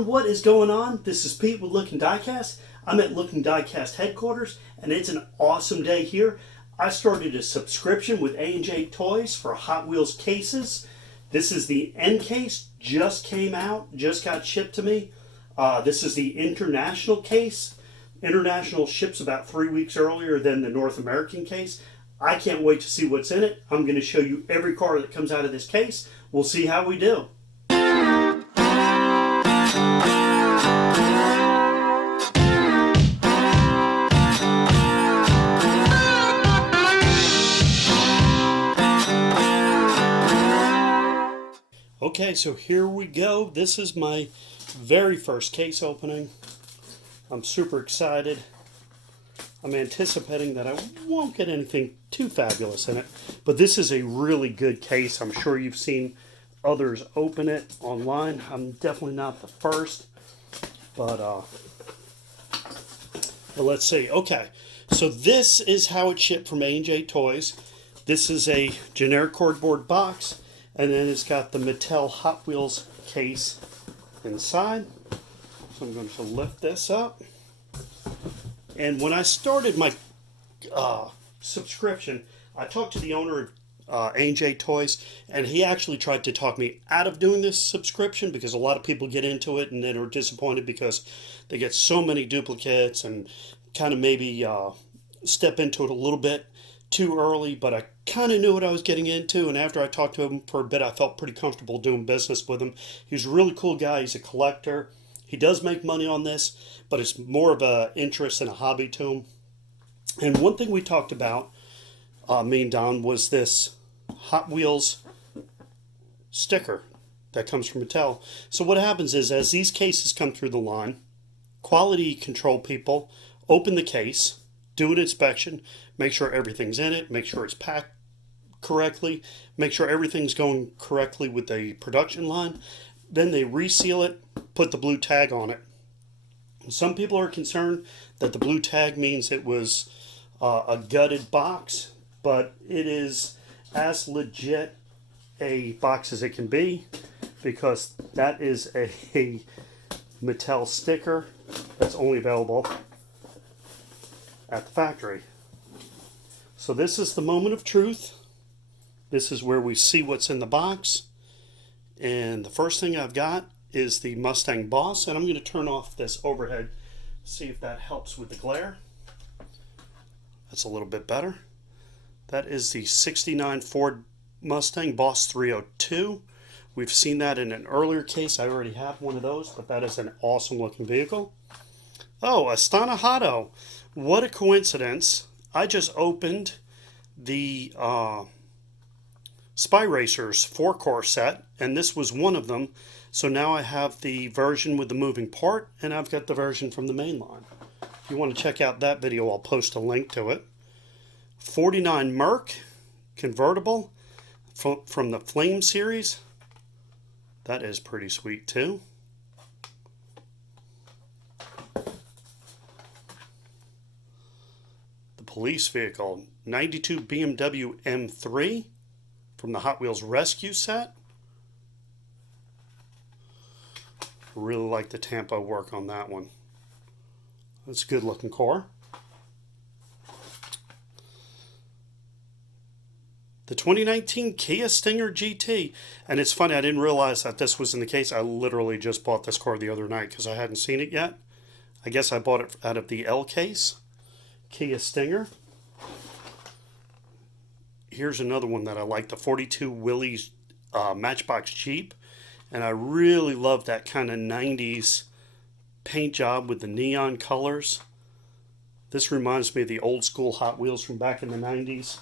Don, what is going on? This is Pete with Looking Diecast. I'm at Looking Diecast headquarters, and it's an awesome day here. I started a subscription with A&J Toys for Hot Wheels cases. This is the end case, just came out, just got shipped to me. This is the international case. International ships about 3 weeks earlier than the North American case. I can't wait to see what's in it. I'm going to show you every car that comes out of this case. We'll see how we do. Okay, so here we go. This is my very first case opening. I'm super excited. I'm anticipating that I won't get anything too fabulous in it, but this is a really good case. I'm sure you've seen others open it online. I'm definitely not the first, but let's see. Okay, so this is how it shipped from A&J Toys. This is a generic cardboard box, and then it's got the Mattel Hot Wheels case inside. So I'm going to lift this up. And when I started my subscription, I talked to the owner of A&J Toys, and he actually tried to talk me out of doing this subscription because a lot of people get into it and then are disappointed because they get so many duplicates and kind of maybe step into it a little bit too early. But I kind of knew what I was getting into, and after I talked to him for a bit, I felt pretty comfortable doing business with him. He's a really cool guy. He's a collector. He does make money on this, but it's more of an interest and a hobby to him. And one thing we talked about, me and Don, was this Hot Wheels sticker that comes from Mattel. So what happens is, as these cases come through the line, quality control people open the case, do an inspection, make sure everything's in it, make sure it's packed correctly, make sure everything's going correctly with the production line. Then they reseal it, put the blue tag on it. Some people are concerned that the blue tag means it was a gutted box, but it is as legit a box as it can be, because that is a Mattel sticker that's only available at the factory. So this is the moment of truth. This is where we see what's in the box. And the first thing I've got is the Mustang Boss, and I'm going to turn off this overhead, see if that helps with the glare. That's a little bit better. That is the 69 Ford Mustang Boss 302. We've seen that in an earlier case. I already have one of those, but that is an awesome looking vehicle. Oh, Astana Hado. What a coincidence. I just opened the Spy Racers 4-core set, and this was one of them. So now I have the version with the moving part, and I've got the version from the mainline. If you want to check out that video, I'll post a link to it. 49 Merc convertible from the Flame series. That is pretty sweet too. The police vehicle, 92 BMW M3 from the Hot Wheels Rescue set. Really like the Tampa work on that one. That's a good looking car. The 2019 Kia Stinger GT. And it's funny, I didn't realize that this was in the case. I literally just bought this car the other night because I hadn't seen it yet. I guess I bought it out of the L case. Kia Stinger. Here's another one that I like, the 42 Willys Matchbox Jeep. And I really love that kind of 90s paint job with the neon colors. This reminds me of the old school Hot Wheels from back in the 90s.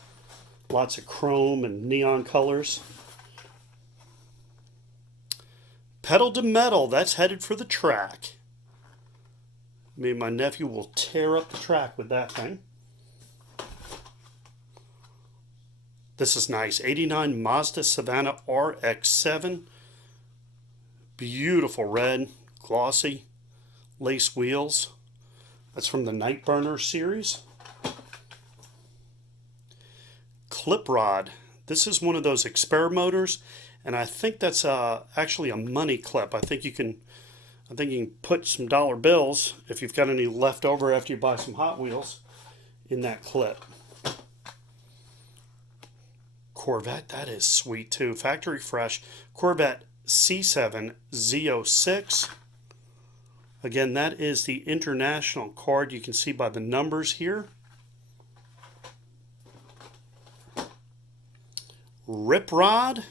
Lots of chrome and neon colors. Pedal to Metal, that's headed for the track. Me and my nephew will tear up the track with that thing. This is nice. 89 Mazda Savannah RX-7. Beautiful red, glossy, lace wheels. That's from the Nightburner series. Clip Rod. This is one of those Exper motors, and I think that's actually a money clip. I think you can I think you can put some dollar bills, if you've got any left over after you buy some Hot Wheels, in that clip. Corvette, that is sweet too. Factory fresh. Corvette C7 Z06. Again, that is the international card. You can see by the numbers here. Rip Rod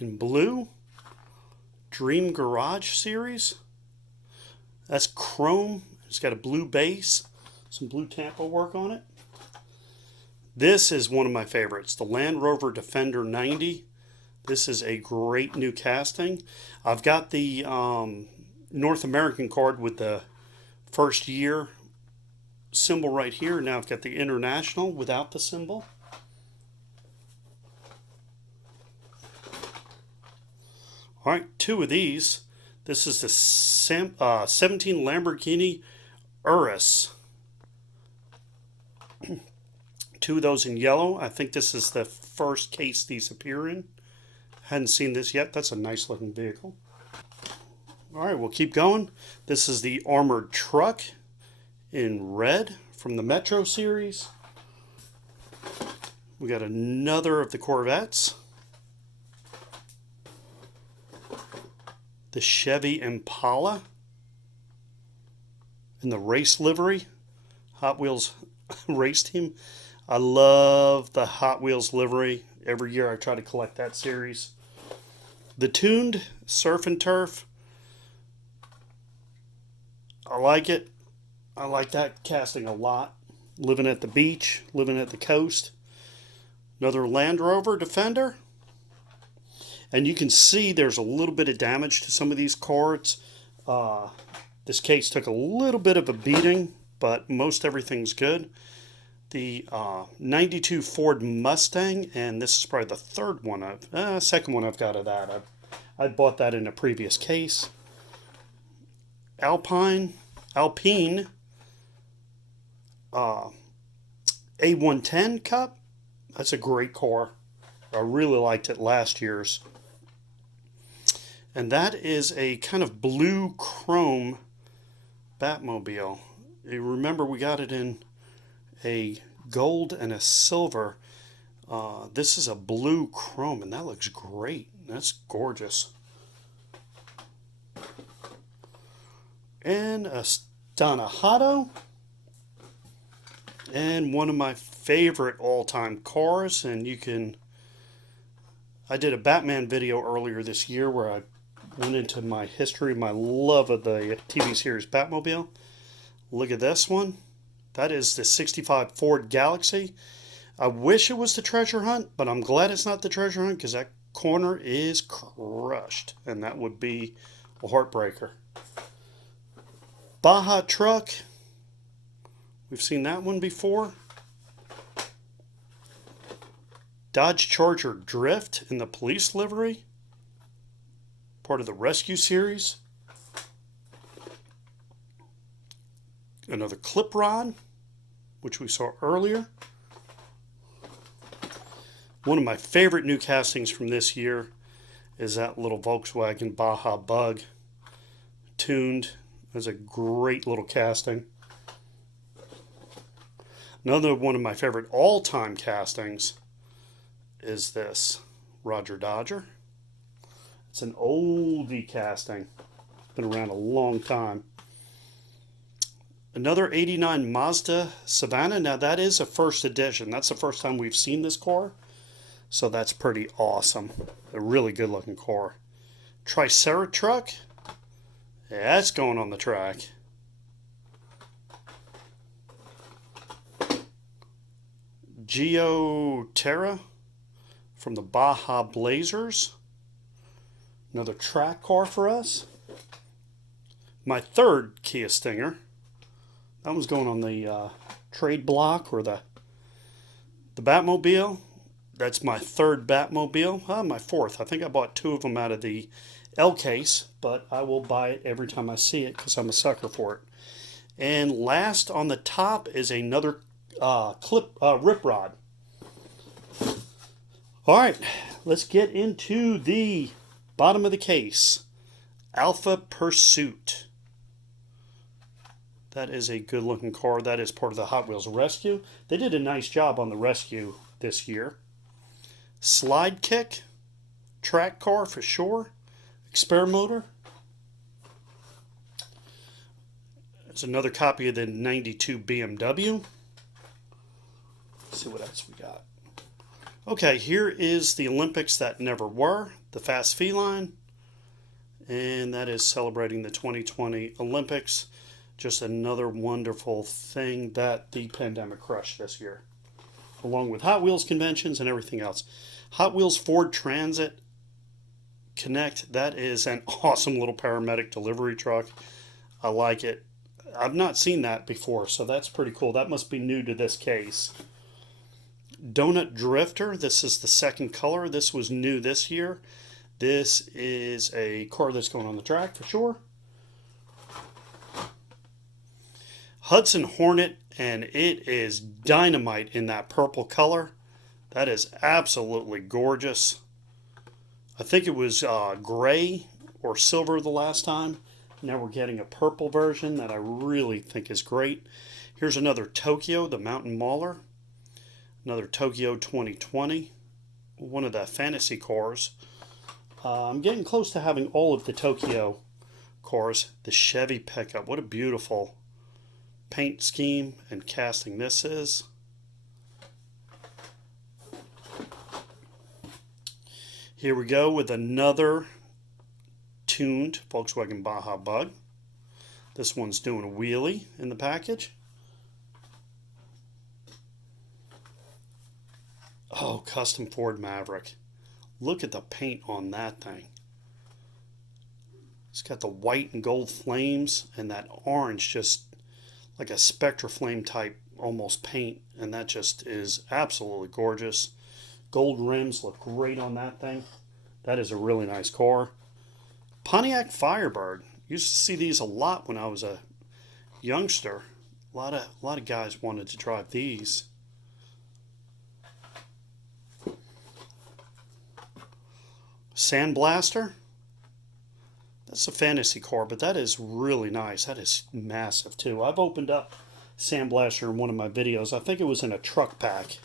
in blue. Dream Garage series. That's chrome. It's got a blue base, some blue Tampa work on it. This is one of my favorites, the Land Rover Defender 90. This is a great new casting. I've got the North American card with the first year symbol right here. Now I've got the international without the symbol. All right, two of these. This is the 17 Lamborghini Urus. Two of those in yellow. I think this is the first case these appear in. Hadn't seen this yet. That's a nice looking vehicle. All right, we'll keep going. This is the armored truck in red from the Metro series. We got another of the Corvettes. The Chevy Impala in the race livery. Hot Wheels race team. I love the Hot Wheels livery. Every year I try to collect that series. The tuned Surf and Turf. I like it. I like that casting a lot. Living at the beach, living at the coast. Another Land Rover Defender. And you can see there's a little bit of damage to some of these cards. This case took a little bit of a beating, but most everything's good. The 92 Ford Mustang, and this is probably the second one I've got of that. I bought that in a previous case. Alpine A110 Cup. That's a great car. I really liked it last year's. And that is a kind of blue chrome Batmobile. You remember we got it in a gold and a silver. This is a blue chrome, and that looks great. That's gorgeous. And a Stanahato. And one of my favorite all-time cars, and I did a Batman video earlier this year where I went into my history, my love of the TV series Batmobile. Look at this one. That is the 65 Ford Galaxy. I wish it was the Treasure Hunt, but I'm glad it's not the Treasure Hunt because that corner is crushed, and that would be a heartbreaker. Baja Truck. We've seen that one before. Dodge Charger Drift in the police livery. Part of the Rescue series. Another Clip Rod, which we saw earlier. One of my favorite new castings from this year is that little Volkswagen Baja Bug. Tuned. That's a great little casting. Another one of my favorite all-time castings is this Roger Dodger. It's an oldie casting. Been around a long time. Another 89 Mazda Savannah. Now that is a first edition. That's the first time we've seen this car. So that's pretty awesome. A really good looking car. Tricera truck. Yeah, that's going on the track. Geo Terra from the Baja Blazers. Another track car for us. My third Kia Stinger. That one's going on the trade block or the Batmobile. That's my third Batmobile. My fourth. I think I bought two of them out of the L case, but I will buy it every time I see it because I'm a sucker for it. And last on the top is another Rip Rod. All right, let's get into the bottom of the case. Alpha Pursuit. That is a good looking car. That is part of the Hot Wheels Rescue. They did a nice job on the Rescue this year. Slide Kick. Track car for sure. Experimotor. It's another copy of the 92 BMW. Let's see what else we got. Okay, here is the Olympics that never were. The Fast Feline. And that is celebrating the 2020 Olympics. Just another wonderful thing that the pandemic crushed this year, along with Hot Wheels conventions and everything else. Hot Wheels Ford Transit Connect, that is an awesome little paramedic delivery truck. I like it. I've not seen that before, so that's pretty cool. That must be new to this case. Donut Drifter, this is the second color. This was new this year. This is a car that's going on the track for sure. Hudson Hornet, and it is dynamite in that purple color. That is absolutely gorgeous. I think it was gray or silver the last time. Now we're getting a purple version that I really think is great. Here's another Tokyo, the Mountain Mauler. Another Tokyo 2020. One of the fantasy cars. I'm getting close to having all of the Tokyo cars. The Chevy pickup. What a beautiful paint scheme and casting this is. Here we go with another tuned Volkswagen Baja Bug. This one's doing a wheelie in the package. Oh, custom Ford Maverick. Look at the paint on that thing. It's got the white and gold flames and that orange, just like a Spectra Flame type almost paint, and that just is absolutely gorgeous. Gold rims look great on that thing. That is a really nice car. Pontiac Firebird. Used to see these a lot when I was a youngster. A lot of guys wanted to drive these. Sandblaster. That's a fantasy car, but that is really nice. That is massive too. I've opened up Sandblaster in one of my videos. I think it was in a truck pack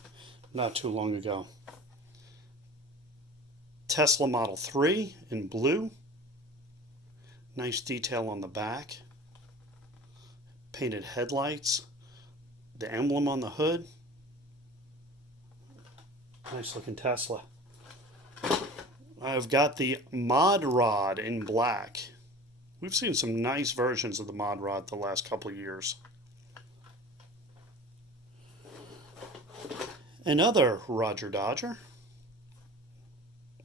not too long ago. Tesla Model 3 in blue. Nice detail on the back. Painted headlights. The emblem on the hood. Nice looking Tesla. I've got the Mod Rod in black. We've seen some nice versions of the Mod Rod the last couple of years. Another Roger Dodger,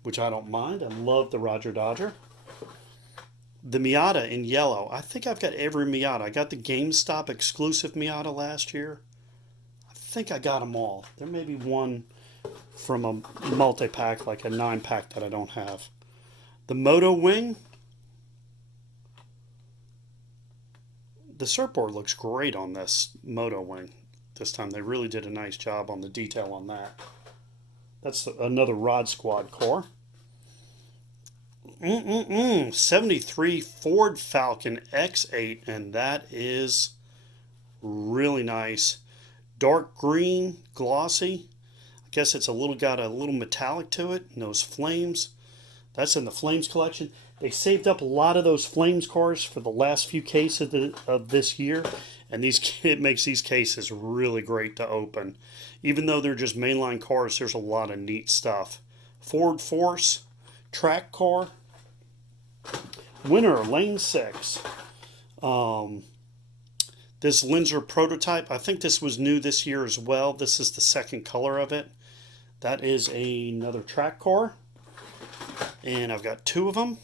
which I don't mind. I love the Roger Dodger. The Miata in yellow. I think I've got every Miata. I got the GameStop exclusive Miata last year. I think I got them all. There may be one from a multi-pack, like a 9-pack that I don't have. The Moto Wing. The surfboard looks great on this Moto Wing this time. They really did a nice job on the detail on that. That's another Rod Squad car. 73 Ford Falcon X8, and that is really nice. Dark green, glossy. I guess it's got a little metallic to it, and those flames. That's in the Flames collection. They saved up a lot of those Flames cars for the last few cases of this year, and it makes these cases really great to open. Even though they're just mainline cars, there's a lot of neat stuff. Ford Force, track car. Winner, Lane 6. This Linzer prototype, I think this was new this year as well. This is the second color of it. That is another track car. And I've got two of them.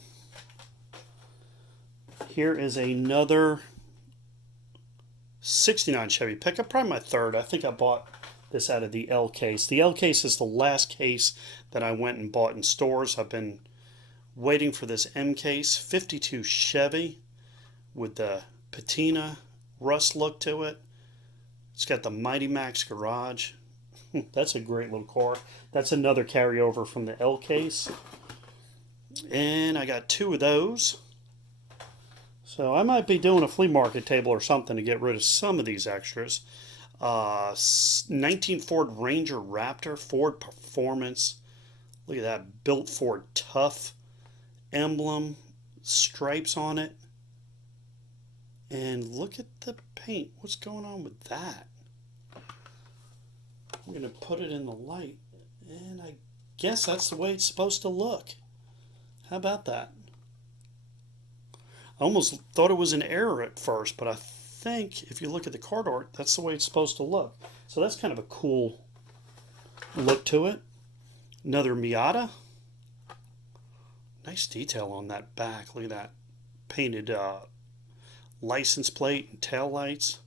Here is another 69 Chevy pickup, probably my third. I think I bought this out of the L case. The L case is the last case that I went and bought in stores. I've been waiting for this M case. 52 Chevy with the patina rust look to it. It's got the Mighty Max garage. That's a great little car. That's another carryover from the L case. And I got two of those. So I might be doing a flea market table or something to get rid of some of these extras. 19 Ford Ranger Raptor, Ford Performance. Look at that, built Ford Tough emblem, stripes on it. And look at the paint. What's going on with that? I'm going to put it in the light, and I guess that's the way it's supposed to look. How about that? I almost thought it was an error at first, but I think if you look at the card art, that's the way it's supposed to look. So that's kind of a cool look to it. Another Miata. Nice detail on that back. Look at that painted license plate and tail lights.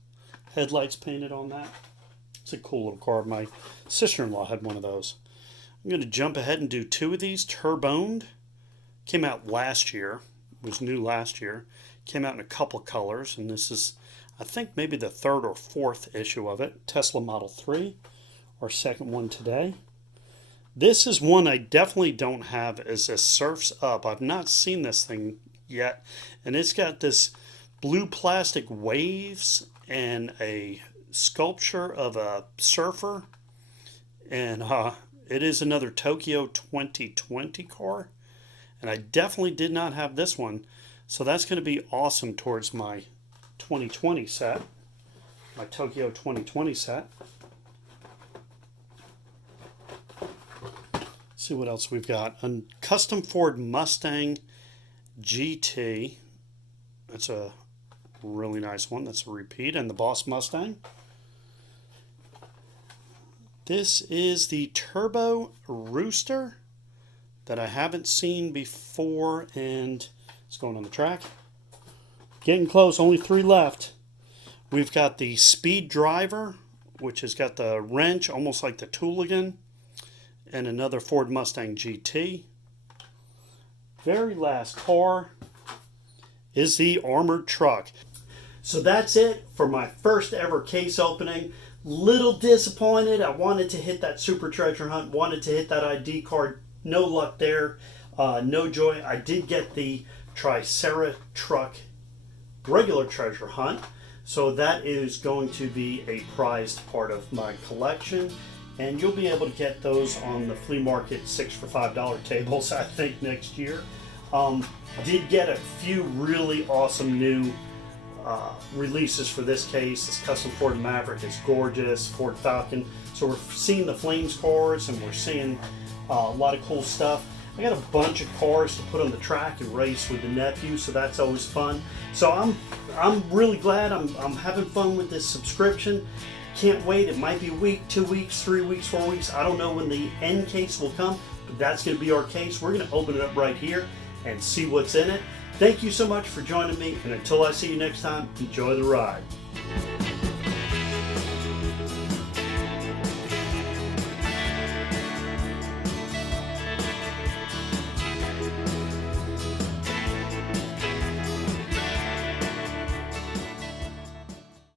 Headlights painted on that. It's a cool little car. My sister-in-law had one of those. I'm going to jump ahead and do two of these. Turboned. Came out last year. Was new last year. Came out in a couple colors, and this is, I think, maybe the third or fourth issue of it. Tesla Model 3, our second one today. This is one I definitely don't have as a Surf's Up. I've not seen this thing yet, and it's got this blue plastic waves and a sculpture of a surfer, and it is another Tokyo 2020 car, and I definitely did not have this one, so that's going to be awesome towards my 2020 set, my Tokyo 2020 set. Let's see what else we've got. A custom Ford Mustang GT. That's a really nice one. That's a repeat. And the Boss Mustang. This is the Turbo Rooster that I haven't seen before, and it's going on the track. Getting close, only 3 left. We've got the Speed Driver, which has got the wrench, almost like the Tooligan, and another Ford Mustang GT. Very last car is the armored truck. So that's it for my first ever case opening. Little disappointed. I wanted to hit that super treasure hunt, wanted to hit that ID card. No luck there. No joy. I did get the Tricera truck regular treasure hunt. So that is going to be a prized part of my collection. And you'll be able to get those on the flea market 6 for $5 tables, I think, next year. Did get a few really awesome new releases for this case. This custom Ford Maverick is gorgeous. Ford Falcon. So we're seeing the Flames cars, and we're seeing a lot of cool stuff. I got a bunch of cars to put on the track and race with the nephew, so that's always fun. So I'm really glad. I'm having fun with this subscription. Can't wait. It might be a week, 2 weeks, 3 weeks, 4 weeks. I don't know when the end case will come, but that's going to be our case. We're going to open it up right here and see what's in it. Thank you so much for joining me, and until I see you next time, enjoy the ride.